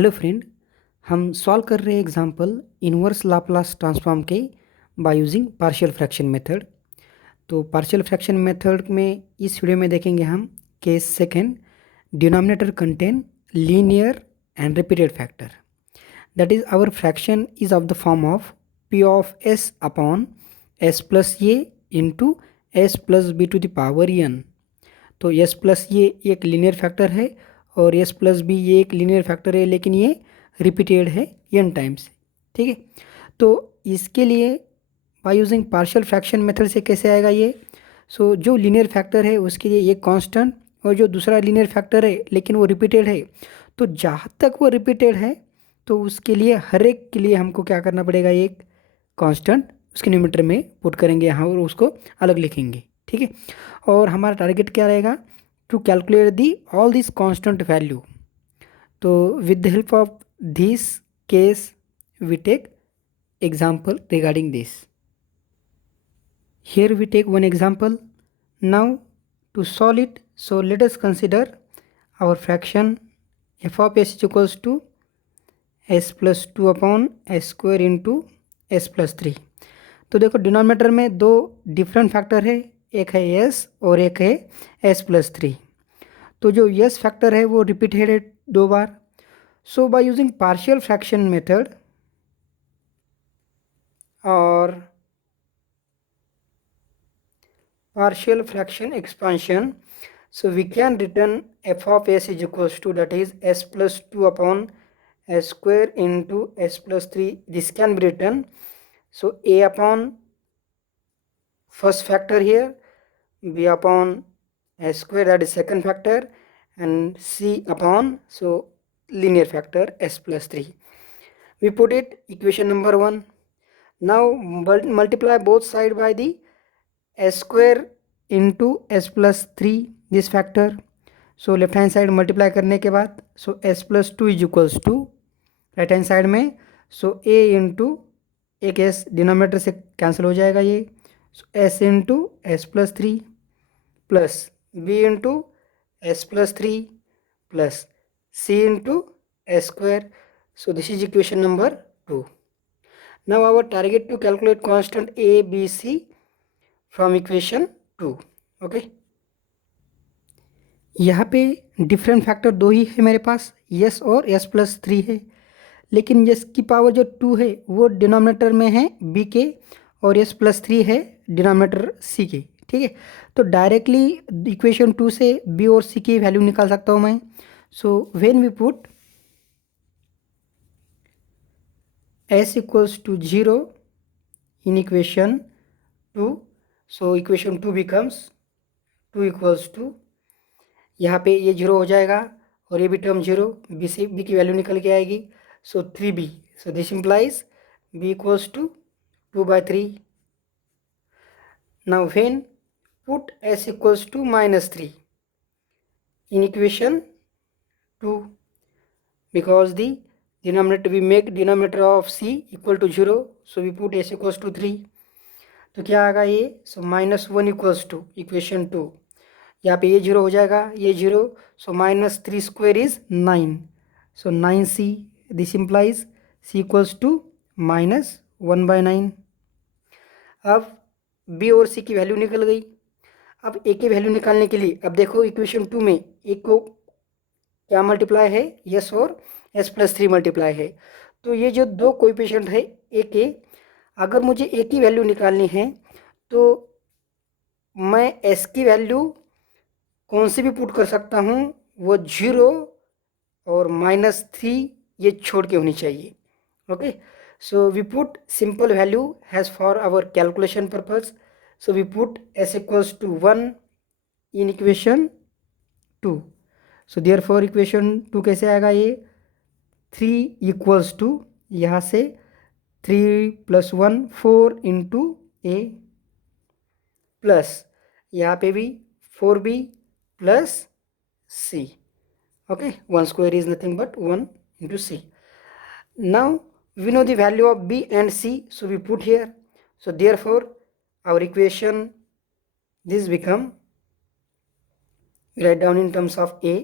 Hello friend, हम solve कर रहे हैं एग्जांपल इनवर्स लाप्लास ट्रांसफॉर्म के by using partial fraction method. तो पार्शियल फ्रैक्शन मेथड में इस वीडियो में देखेंगे हम case second, denominator contain linear and repeated factor, that is our fraction is of the form of p of s upon s plus a into s plus b to the power n. तो s plus ये एक linear factor है और S plus B ये एक linear factor है, लेकिन ये रिपीटेड है एन टाइम्स। ठीक है, तो इसके लिए bye using partial fraction method से कैसे आएगा ये। जो लीनियर फैक्टर है उसके लिए एक कांस्टेंट और जो दूसरा लीनियर फैक्टर है लेकिन वो रिपीटेड है, तो जहाँ तक वो रिपीटेड है तो उसके लिए हर एक के लिए हमको क्या करना पड़ेगा, एक कांस्टेंट उसके न्यूमरेटर में पुट करेंगे यहाँ और उसको अलग लिखेंगे। ठीक है, और हमारा टारगेट क्या रहेगा, to calculate the all this constant value. तो with the help of this case we take example regarding this. Here we take one example. Now to solve it, so let us consider our fraction f of s is equals to s plus 2 upon s square into s plus 3। तो देखो denominator में दो different factor है, एक है s और एक है s प्लस 3। तो जो s फैक्टर है वो रिपीटेड है दो बार। So by using partial fraction method और partial fraction expansion, so we can written f of s is equals to, that is s plus 2 upon s square into s plus 3. This can be written, so a upon first factor here, b upon s square, that is second factor, and c upon linear factor s plus 3. We put it equation number 1. Now multiply both side by the s square into s plus three this factor. So left hand side multiply करने के बाद s plus two is equals to right hand side में a into एक s denominator से cancel हो जाएगा ये, s into s plus three plus b into s plus three plus c into s square. So this is equation number 2. Now our target to calculate constant a b c from equation 2. Okay, यहाँ पे different factor दो ही है मेरे पास, yes और S plus 3 है, लेकिन yes की power जो 2 है वो डिनोमिनेटर में है बी के और एस प्लस 3 है डिनोमिनेटर सी के। ठीक है, तो डायरेक्टली इक्वेशन 2 से बी और सी की वैल्यू निकाल सकता हूँ मैं। So when we put s equals to 0 in equation 2, so equation 2 becomes 2 equals to, यहाँ पे ये 0 हो जाएगा और ये भी टर्म 0, बी से बी की वैल्यू निकल के आएगी। So 3b, so this implies b equals to 2/3। Now when put s equals to -3 in equation 2, because the denominator we make denominator of c equal to 0, so we put s equals to 3। तो क्या आएगा ये, सो -1 equals two equation 2, यहाँ पे ये 0 हो जाएगा, ये 0, so -3 square is 9, so 9c, this implies c equals to -1/9। अब b और c की वैल्यू निकल गई। अब a की वैल्यू निकालने के लिए अब देखो इक्वेशन 2 में एक को क्या मल्टीप्लाई है, यस और s प्लस 3 मल्टीप्लाई है। तो ये जो दो कोएफिशिएंट है a के, अगर मुझे a की वैल्यू निकालनी है तो मैं s की वैल्यू कौन सी भी पुट कर सकता हूँ, वो 0 और -3 ये छोड़ के होनी चाहिए। Okay, so we put simple value has for our calculation purpose. So we put s equals to 1 in equation 2। So therefore equation 2 कैसे आएगा, ये 3 इक्वल्स टू, यहाँ से 3 + 1 4 इंटू ए प्लस यहाँ पे भी 4b plus c. Okay, 1 square is nothing but 1 into c. Now we know the value of b and c, so we put here. So therefore our equation, this become, write down in terms of a,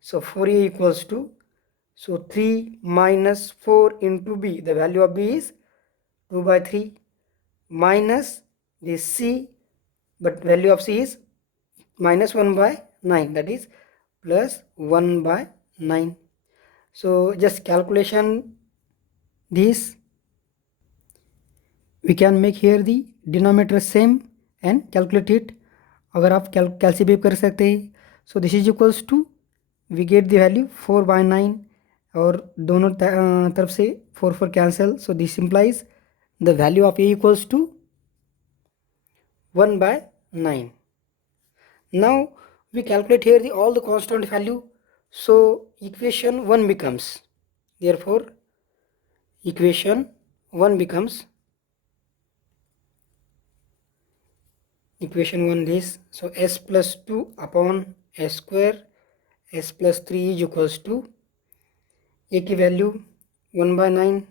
so 4a equals to, So 3 minus 4 into b, the value of b is 2 by 3 minus this c, but value of c is minus 1 by 9, that is plus 1 by 9. So just calculation this, we can make here the denominator same and calculate it. अगर आप कैलसी भी कर सकते हैं. So this is equals to, we get the value 4 by 9 और दोनों तरफ से 4 4 cancel. So this implies the value of a equals to 1 by 9. Now we calculate here all the constant value. So equation 1 becomes, therefore equation 1 becomes, equation 1 is, so s plus 2 upon s square s plus 3 is equals to a की value 1 by 9,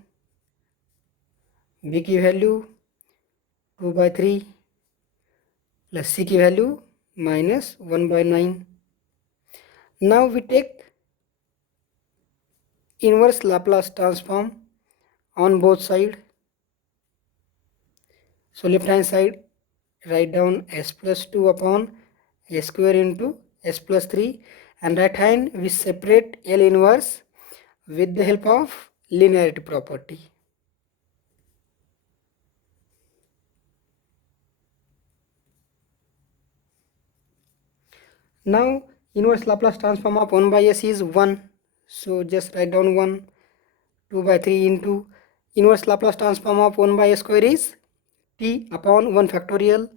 b की value 2 by 3 plus c की value minus 1 by 9. Now we take inverse Laplace transform on both side. So left hand side write down s plus 2 upon a square into s plus 3, and right hand we separate L inverse with the help of linearity property. Now inverse Laplace transform of 1 by s is 1, so just write down 1. 2 by 3 into inverse Laplace transform of 1 by s square is t upon 1 factorial,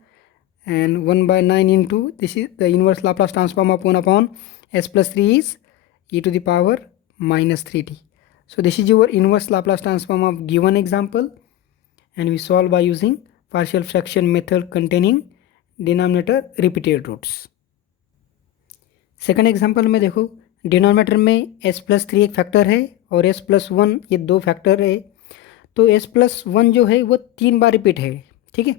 and 1 by 9 into, this is the inverse Laplace transform of 1 upon s plus 3 is e to the power minus 3t. So this is your inverse Laplace transform of given example, and we solve by using partial fraction method containing denominator repeated roots. Second example में देखो, denominator में s plus 3 एक factor है और s plus 1 ये दो factor है. तो s प्लस 1 जो है वो 3 बार रिपीट है. ठीक है,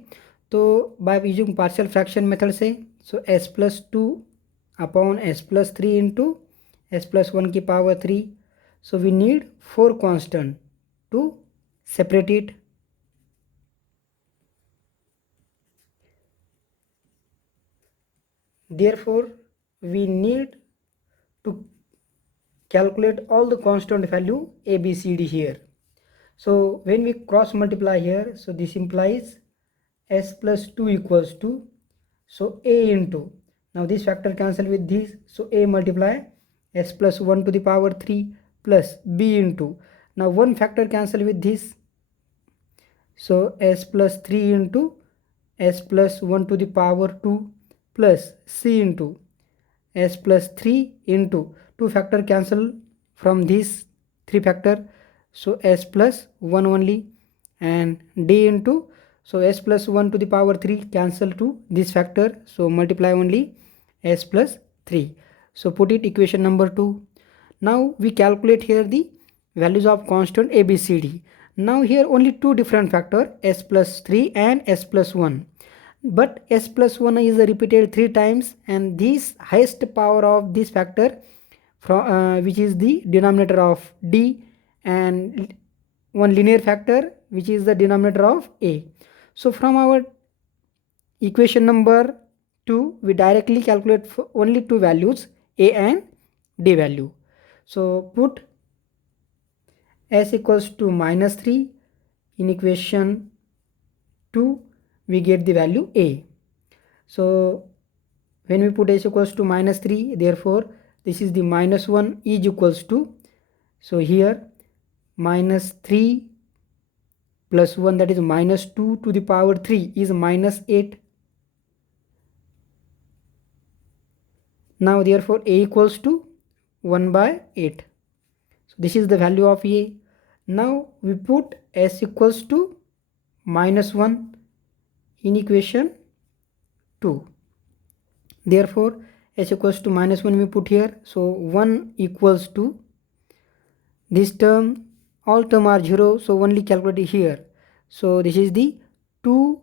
तो by using partial fraction method से, so s plus 2 upon s plus 3 into s plus 1 की power 3. So we need 4 constant to separate it. Therefore we need to calculate all the constant value a b c d here. So when we cross multiply here, so this implies s plus 2 equals to, so a into, now this factor cancel with this, so a multiply s plus 1 to the power 3 plus b into, now one factor cancel with this, so s plus 3 into s plus 1 to the power 2 plus c into s plus 3 into 2 factor cancel from this 3 factor, so s plus 1 only, and d into, so s plus 1 to the power 3 cancel to this factor, so multiply only s plus 3. So put it equation number 2. Now we calculate here the values of constant a b c d. Now here only two different factor, s plus 3 and s plus 1, but s plus 1 is repeated 3 times, and this highest power of this factor from which is the denominator of d, and one linear factor which is the denominator of a. So from our equation number 2 we directly calculate for only two values, a and d value. So put s equals to minus 3 in equation 2, we get the value a. So when we put s equals to minus 3, therefore this is the minus 1 is equals to, so here minus 3 plus 1, that is minus 2 to the power 3 is minus 8. Now therefore a equals to 1 by 8. So this is the value of a. Now we put s equals to minus 1 in equation 2. Therefore s equals to minus 1 we put here, so 1 equals to this term, all term are 0, so only calculate here, so this is the 2d,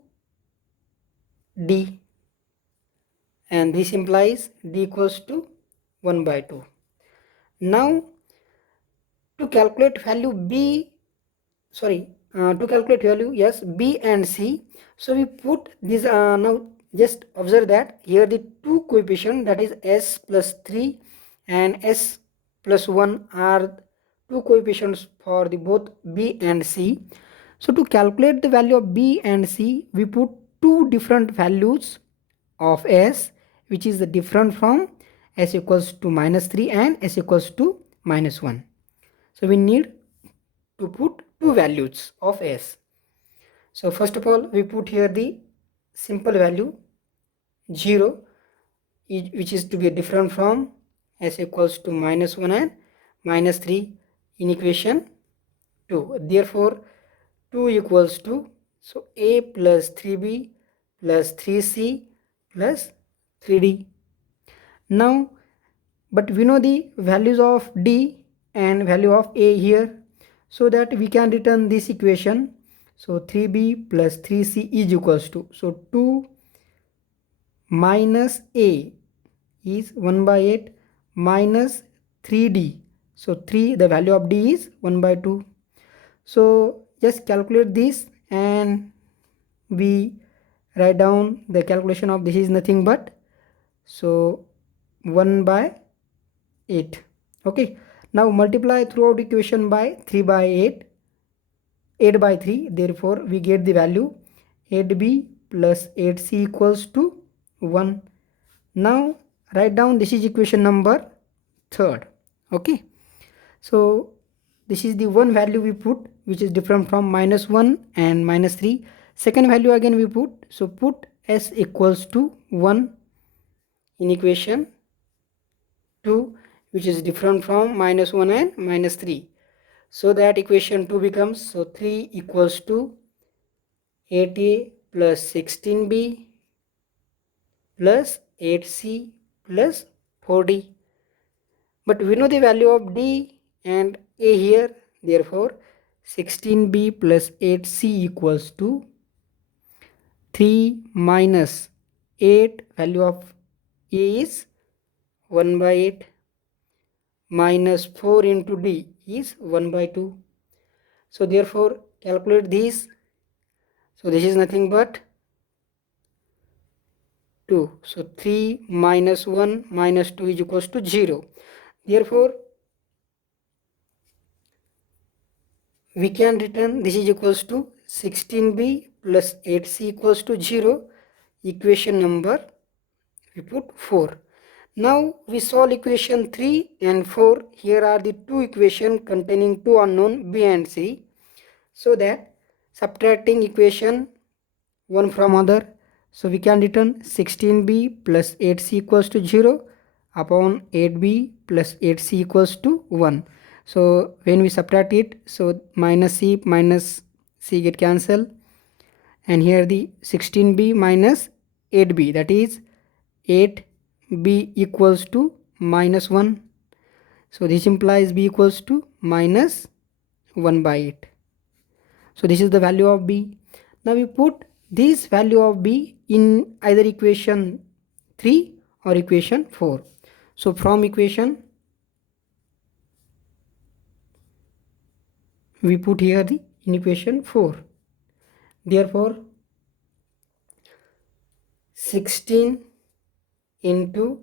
and this implies d equals to 1 by 2. Now To calculate value B, to calculate value, yes, B and C. So we put this, now just observe that here the two coefficient, that is S plus 3 and S plus 1 are two coefficients for the both B and C. So to calculate the value of B and C, we put two different values of S, which is the different from S equals to minus 3 and S equals to minus 1. So we need to put two values of S. So first of all, we put here the simple value 0, which is to be different from S equals to minus 1 and minus 3 in equation 2. Therefore 2 equals to, so A plus 3B plus 3C plus 3D. Now, but we know the values of D and value of A here, so that we can return this equation. So 3B plus 3C is equals to, so 2 minus A is 1 by 8 minus 3D. So 3, the value of D is 1 by 2. So just calculate this and we write down the calculation of this is nothing but, so 1 by 8. Okay, now multiply throughout equation by 3 by 8 by 3. Therefore we get the value 8B plus 8C equals to 1. Now write down, this is equation number 3rd. Okay, so this is the one value we put, which is different from minus 1 and minus 3. Second value again we put, so put S equals to 1 in equation 2, which is different from minus 1 and minus 3. So that equation 2 becomes, so 3 equals to 8A plus 16B plus 8C plus 4D. But we know the value of D and A here, therefore 16B plus 8C equals to 3 minus 8, value of A is 1 by 8, minus 4 into D is 1 by 2. So therefore calculate this. So this is nothing but 2. So 3 minus 1 minus 2 is equals to 0. Therefore we can return this is equals to 16B plus 8C equals to 0. Equation number we put 4. Now we solve equation 3 and 4. Here are the two equations containing two unknown B and C. So that subtracting equation one from other, so we can return 16B plus 8C equals to 0 upon 8B plus 8C equals to 1. So when we subtract it, so minus C get cancelled, and here the 16B minus 8B, that is 8B equals to minus 1. So this implies B equals to minus 1 by 8. So this is the value of B. Now we put this value of B in either equation 3 or equation 4. So from equation we put here the in equation 4. Therefore 16 into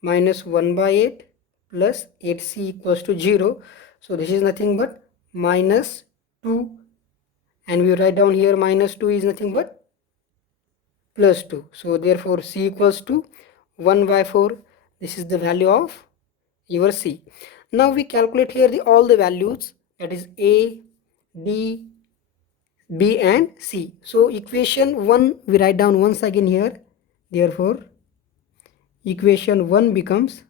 minus 1 by 8 plus 8C equals to 0. So this is nothing but minus 2, and we write down here minus 2 is nothing but plus 2. So therefore C equals to 1 by 4. This is the value of your C. Now we calculate here all the values, that is A, D, B and C. So equation 1 we write down once again here. Therefore equation 1 becomes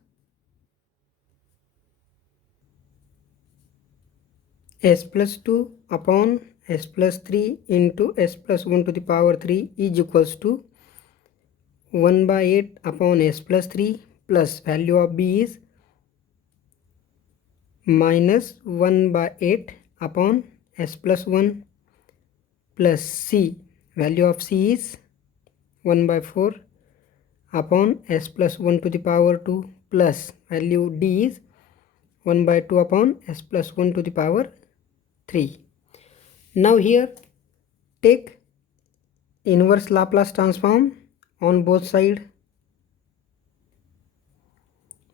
S plus 2 upon S plus 3 into S plus 1 to the power 3 is equals to 1 by 8 upon S plus 3 plus value of B is minus 1 by 8 upon S plus 1 plus C, value of C is 1 by 4 upon S plus 1 to the power 2 plus value D is 1/2 upon s plus 1 to the power 3. Now here take inverse Laplace transform on both sides.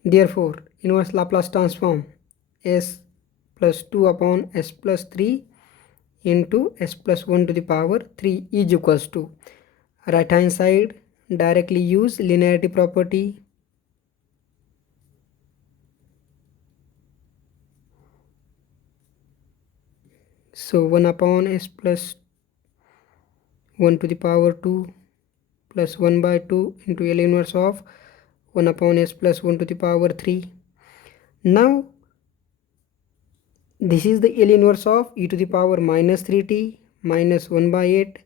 Therefore inverse Laplace transform s plus 2 upon s plus 3 into s plus 1 to the power 3 is equals to, right hand side directly use linearity property. So 1 upon s plus 1 to the power 2 plus 1/2 into L inverse of 1 upon s plus 1 to the power 3. Now this is the L inverse of e to the power minus 3t minus 1/8,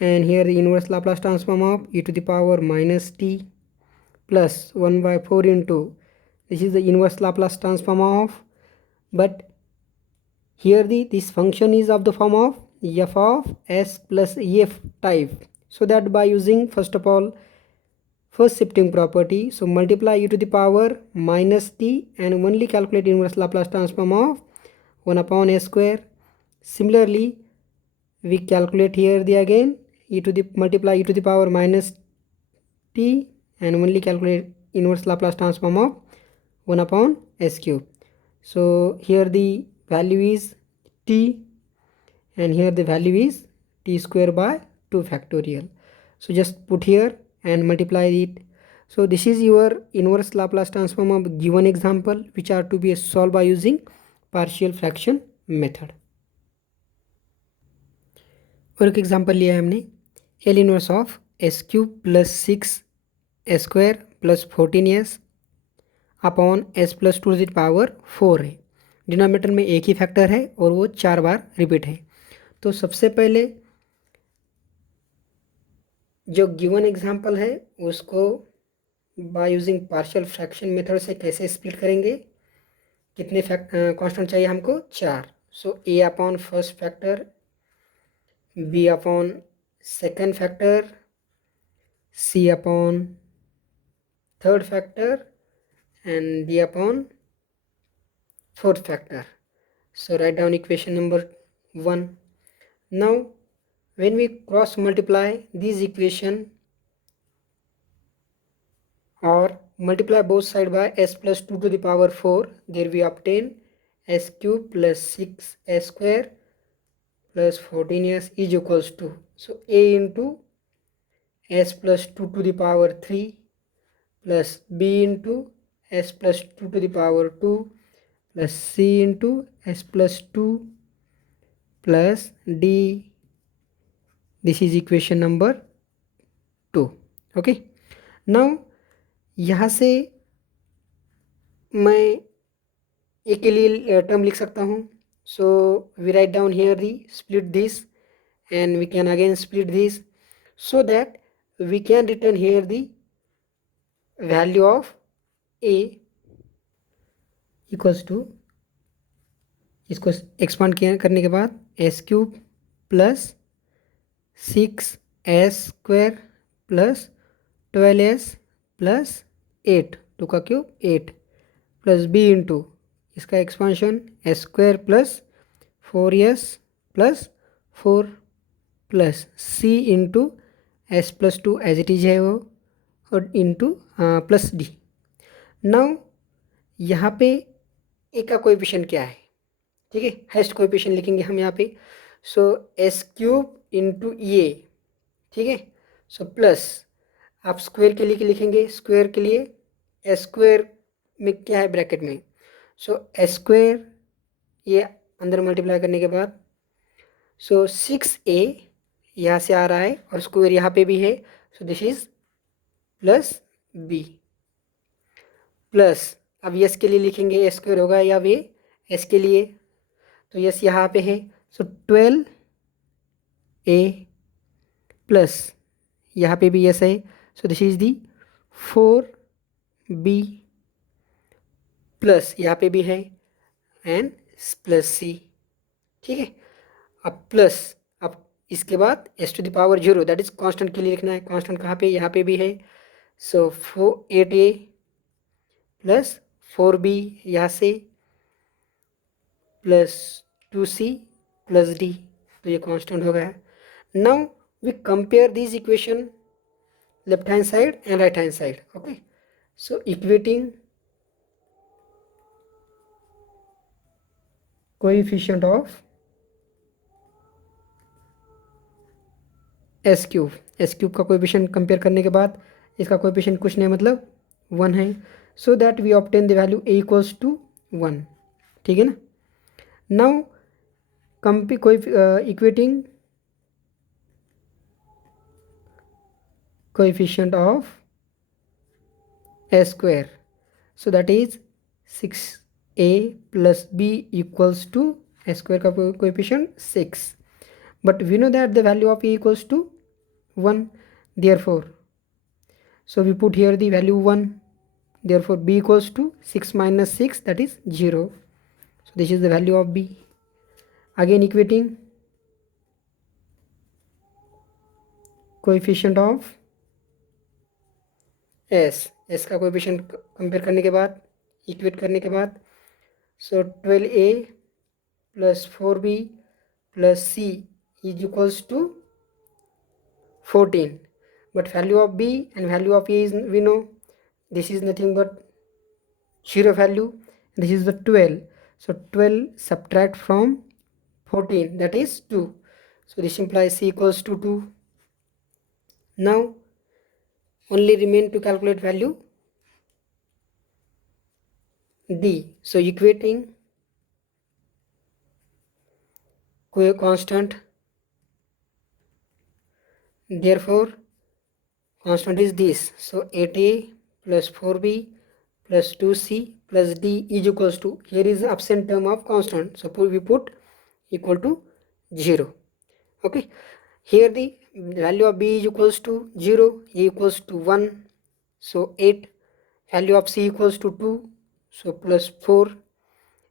and here the inverse Laplace transform of e to the power minus t plus 1/4 into, this is the inverse Laplace transform of, but here this function is of the form of f of s plus f type. So that by using first of all first shifting property, so multiply e to the power minus t and only calculate inverse Laplace transform of 1 upon s square. Similarly we calculate here the again multiply e to the power minus t and only calculate inverse Laplace transform of 1 upon s cube. So here the value is t and here the value is t square by 2 factorial. So just put here and multiply it. So this is your inverse Laplace transform of given example, which are to be solved by using partial fraction method. और एक example लिया है हमने, L inverse of s cube plus 6 s square plus 14s upon s plus 2 to the power 4 है। Denominator में एक ही factor है और वो 4 बार रिपीट है। तो सबसे पहले जो गिवन एग्जाम्पल है उसको by using partial fraction method से कैसे स्प्लिट करेंगे, कितने कांस्टेंट चाहिए हमको, 4। So A upon first factor, B upon second factor, C upon third factor and d upon fourth factor. So write down equation number 1. Now when we cross multiply these equation or multiply both side by s plus 2 to the power 4, there we obtain s cube plus 6s square plus 14s is equals to, so a into s plus 2 to the power 3 plus b into s plus 2 to the power 2 plus c into s plus 2 plus d. This is equation number 2. Okay, now यहाँ से मैं ए के लिए term लिख सकता हूँ. So we write down here the split this and we can again split this so that we can return here the value of a equals to, इसको expand करने के बाद s cube plus 6s square plus 12s plus 8, 2 का cube 8 plus b into इसका expansion s square plus 4s plus 4 plus c into s plus 2 as it is है वो, और into plus D. Now यहाँ पे ए का कोएफिशिएंट क्या है, ठीक है, हाईएस्ट कोएफिशिएंट लिखेंगे हम यहाँ पे. सो एस क्यूब इंटू ये, ठीक है. सो प्लस आप स्क्वायर के लिए लिखेंगे, स्क्वायर के लिए एस स्क्वायर में क्या है ब्रैकेट में, सो एस स्क्वायर ये अंदर मल्टीप्लाई करने के बाद, सो 6a यहाँ से आ रहा है और स्क्वायर यहाँ पे भी है, so this is plus b plus, अब यस के लिए लिखेंगे एस स्क्वायर होगा या वे एस के लिए, तो यस यहाँ पे है, सो 12a प्लस यहाँ पे भी यस है, so this is the 4b plus यहाँ पे भी है एंड प्लस सी, ठीक है. अब प्लस, अब इसके बाद s to the power 0 that is constant के लिए लिखना है. कांस्टेंट कहाँ पे, यहाँ पे भी है. सो 8a प्लस 4b यहाँ से प्लस 2c प्लस d, तो ये कांस्टेंट हो गया. Now we compare this equation left hand side and right hand side. Okay, so equating coefficient of S cube का कोएफिशिएंट कंपेयर करने के बाद इसका कोएफिशिएंट कुछ नहीं मतलब 1 है. So that we obtain the value a equals to 1. ठीक है ना. Now equating coefficient of a square, so that is 6a plus b equals to a square का coefficient 6, but we know that the value of a equals to 1, therefore so we put here the value 1, therefore b equals to 6 minus 6, that is 0. So this is the value of b. Again equating coefficient of s का coefficient compare करने के बाद, equate करने के बाद, so 12a plus 4b plus c is equals to 14, but value of b and value of a is, we know this is nothing but 0 value, this is the 12, so 12 subtract from 14, that is 2, so this implies c equals to 2. Now only remain to calculate value d. So equating constant, therefore constant is this, so 8a plus 4b plus 2c plus d is equals to, here is absent term of constant, so we put equal to 0. Okay, here the value of b is equals to 0, a equals to 1, so 8, value of c equals to 2, so plus 4,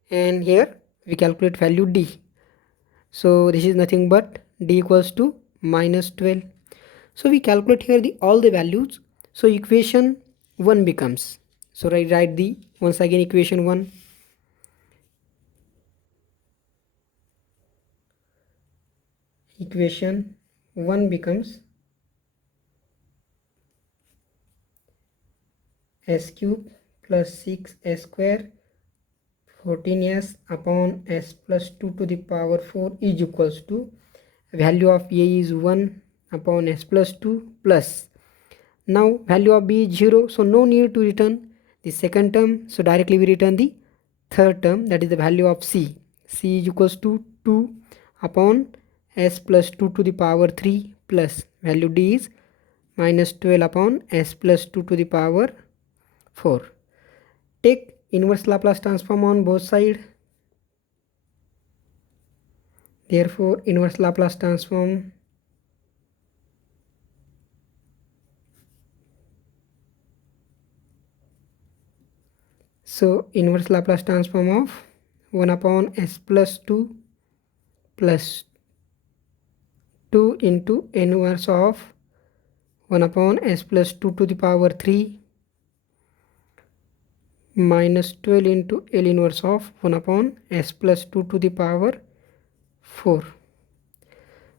and here we calculate value d, so this is nothing but d equals to minus 12. So we calculate here the all the values, so equation 1 becomes, so write the once again equation 1, equation 1 becomes s cube plus 6s square 14s upon s plus 2 to the power 4 is equals to, value of a is 1 upon s plus 2 plus, now value of b is 0, so no need to return the second term, so directly we return the third term, that is the value of c is equals to 2 upon s plus 2 to the power 3 plus value d is minus 12 upon s plus 2 to the power 4. Take inverse Laplace transform on both sides, therefore inverse Laplace transform so inverse Laplace transform of 1 upon s plus 2 plus 2 into inverse of 1 upon s plus 2 to the power 3 minus 12 into L inverse of 1 upon s plus 2 to the power 4.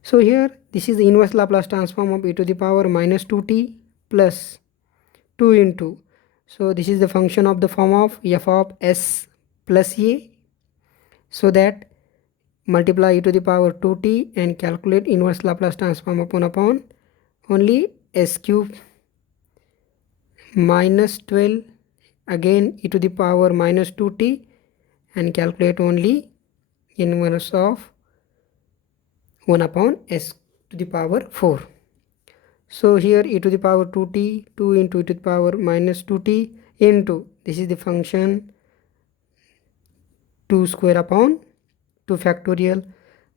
So here this is the inverse Laplace transform of e to the power minus 2t plus 2 into, so this is the function of the form of f of s plus a, so that multiply e to the power 2t and calculate inverse Laplace transform of 1 upon only s cube minus 12 again e to the power minus 2t and calculate only inverse of 1 upon s to the power 4. So here e to the power 2t, 2 into e to the power minus 2t into, this is the function 2 square upon 2 factorial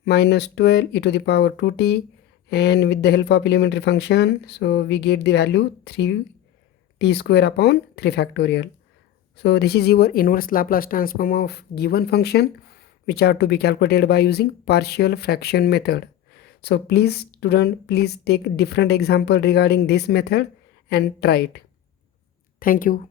minus 12 e to the power 2t, and with the help of elementary function, so we get the value 3t square upon 3 factorial. So this is your inverse Laplace transform of given function, which are to be calculated by using partial fraction method. So please student, please take different example regarding this method and try it. Thank you.